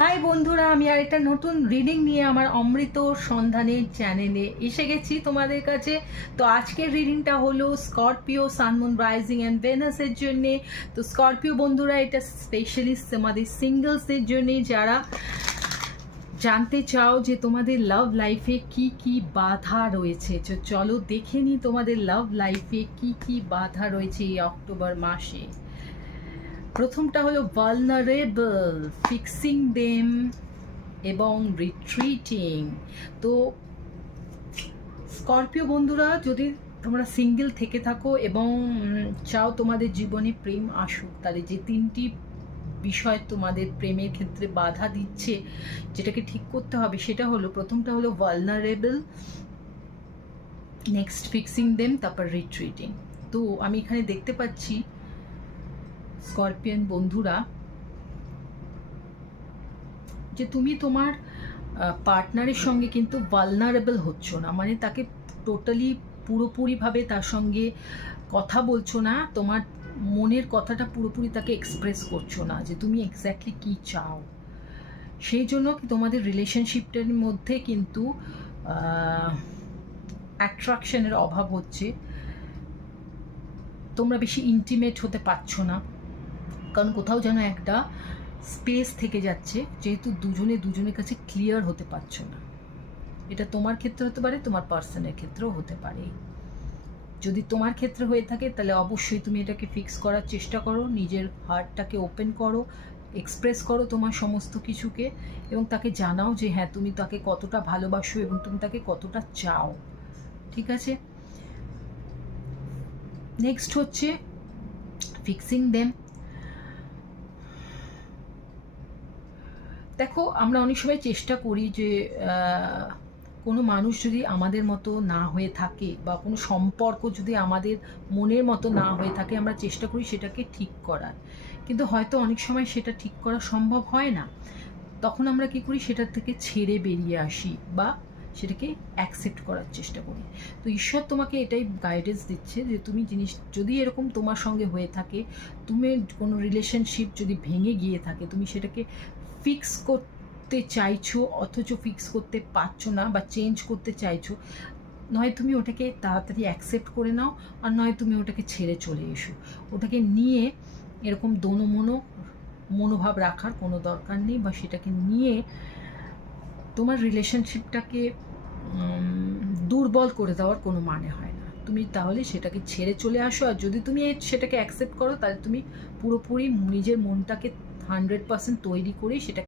High বন্ধুরা, আমি আর একটা নতুন রিডিং নিয়ে আমার অমৃত সন্ধানের চ্যানেলে এসে গেছি তোমাদের কাছে। তো আজকের রিডিংটা হলো স্করপিও, সানমুন, রাইজিং অ্যান্ড ভেনাসের জন্যে। তো স্করপিও বন্ধুরা, এটা স্পেশালি তোমাদের সিঙ্গলসদের জন্যে, যারা জানতে চাও যে তোমাদের লাভ লাইফে কি কি বাধা রয়েছে। তো চলো দেখে নিই তোমাদের লাভ লাইফে কি কি বাধা রয়েছে এই অক্টোবর মাসে। প্রথমটা হলো ভালনারেবল, ফিক্সিং দেম এবং রিট্রিটিং। তো স্করপিও বন্ধুরা, যদি তোমরা সিঙ্গেল থেকে থাকো এবং চাও তোমাদের জীবনে প্রেম আসুক, তাহলে যে তিনটি বিষয় তোমাদের প্রেমের ক্ষেত্রে বাধা দিচ্ছে, যেটাকে ঠিক করতে হবে, সেটা হলো, প্রথমটা হলো ভালনারেবল, নেক্সট ফিক্সিং দেম, তারপর রিট্রিটিং। তো আমি এখানে দেখতে পাচ্ছি স্করপিয়ান বন্ধুরা, যে তুমি তোমার পার্টনারের সঙ্গে কিন্তু ভালনারেবল হচ্ছ না, মানে তাকে টোটালি পুরোপুরিভাবে তার সঙ্গে কথা বলছো না, তোমার মনের কথাটা পুরোপুরি তাকে এক্সপ্রেস করছো না যে তুমি এক্স্যাক্টলি কী চাও। সেই জন্য তোমাদের রিলেশনশিপটার মধ্যে কিন্তু অ্যাট্রাকশনের অভাব হচ্ছে, তোমরা বেশি ইন্টিমেট হতে পারছো না, কারণ কোথাও যেন একটা স্পেস থেকে যাচ্ছে, যেহেতু দুজনের কাছে ক্লিয়ার হতে পারছো না। এটা তোমার ক্ষেত্রে হতে পারে, তোমার পার্সনের ক্ষেত্রেও হতে পারে। যদি তোমার ক্ষেত্রে হয়ে থাকে তাহলে অবশ্যই তুমি এটাকে ফিক্স করার চেষ্টা করো, নিজের হার্টটাকে ওপেন করো, এক্সপ্রেস করো তোমার সমস্ত কিছুকে, এবং তাকে জানাও যে হ্যাঁ, তুমি তাকে কতটা ভালোবাসো এবং তুমি তাকে কতটা চাও। ঠিক আছে, নেক্সট হচ্ছে ফিক্সিং দেম। দেখো, আমরা অনেক সময় চেষ্টা করি যে কোনো মানুষ যদি আমাদের মতো না হয়ে থাকে, বা কোনো সম্পর্ক যদি আমাদের মনের মতো না হয়ে থাকে, আমরা চেষ্টা করি সেটাকে ঠিক করার, কিন্তু হয়তো অনেক সময় সেটা ঠিক করা সম্ভব হয় না। তখন আমরা কী করি, সেটার থেকে ছেড়ে বেরিয়ে আসি বা সেটাকে অ্যাকসেপ্ট করার চেষ্টা করি। তো ঈশ্বর তোমাকে এটাই গাইডেন্স দিচ্ছে যে তুমি যদি এরকম তোমার সঙ্গে হয়ে থাকে, তুমি কোনো রিলেশনশিপ যদি ভেঙে গিয়ে থাকে, তুমি সেটাকে ফিক্স করতে চাইছো অথচ ফিক্স করতে পারছো না, বা চেঞ্জ করতে চাইছো, নয় তুমি ওটাকে তাড়াতাড়ি অ্যাকসেপ্ট করে নাও, আর নয় তুমি ওটাকে ছেড়ে চলে এসো। ওটাকে নিয়ে এরকম মনোভাব রাখার কোনো দরকার নেই, বা সেটাকে নিয়ে তোমার রিলেশনশিপটাকে দুর্বল করে দেওয়ার কোনো মানে হয় না। তুমি তাহলে সেটাকে ছেড়ে চলে আসো, আর যদি তুমি সেটাকে অ্যাকসেপ্ট করো, তাহলে তুমি পুরোপুরি নিজের মনটাকে 100% তৈরি করেই সেটা